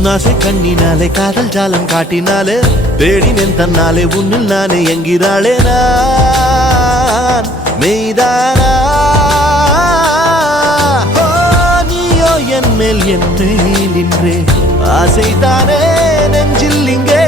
உன்னாசை கண்ணினாலே காதல் ஜாலம் காட்டினாலே தேடினேன் தன்னாலே உன்னில் நானே என்கிறாளே நான் மெய்தானா நீயோ என் மேல் நின்றே ஆசைதானே நெஞ்சில் இங்கே